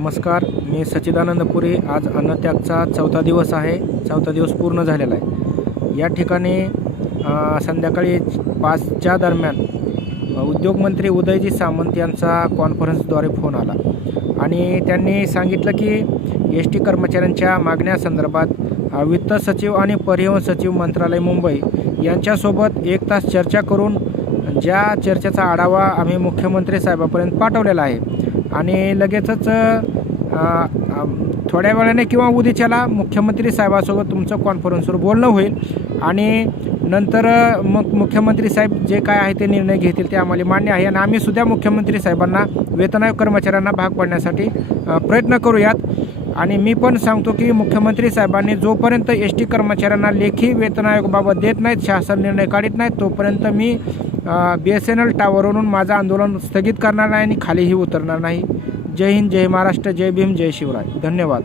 नमस्कार मी सच्चिदानंद पुरी. आज अन्नत्यागचा चौथा दिवस आहे. चौथा दिवस पूर्ण झालेला आहे. या ठिकाणी संध्याकाळी पाचच्या दरम्यान उद्योगमंत्री उदयजी सामंत यांचा कॉन्फरन्सद्वारे फोन आला. आणि त्यांनी सांगितलं की एस टी कर्मचाऱ्यांच्या मागण्यासंदर्भात वित्त सचिव आणि परिवहन सचिव मंत्रालय मुंबई यांच्यासोबत एक तास चर्चा करून ज्या चर्चेचा आढावा आम्ही मुख्यमंत्री साहेबापर्यंत पाठवलेला आहे. आणि लगेचच थोड्या वेळाने किंवा उद्याच्याला मुख्यमंत्री साहेबासोबत तुमचं कॉन्फरन्सवर बोलणं होईल. आणि नंतर मग मुख्यमंत्री साहेब जे काय आहे ते निर्णय घेतील ते आम्हाला मान्य आहे. आणि आम्ही सुद्धा मुख्यमंत्री साहेबांना वेतन कर्मचाऱ्यांना भाग पाडण्यासाठी प्रयत्न करूयात. आणि मी पण सांगतो की मुख्यमंत्री साहेबांनी जोपर्यंत एस टी कर्मचाऱ्यांना लेखी वेतन आयोगाबाबत देत नाहीत शासन निर्णय काढत नाहीत तोपर्यंत मी बी एस एन एल टावरवरून माझं आंदोलन स्थगित करणार नाही आणि खालीही उतरणार नाही. जय हिंद जय महाराष्ट्र जय भीम जय शिवराय. धन्यवाद.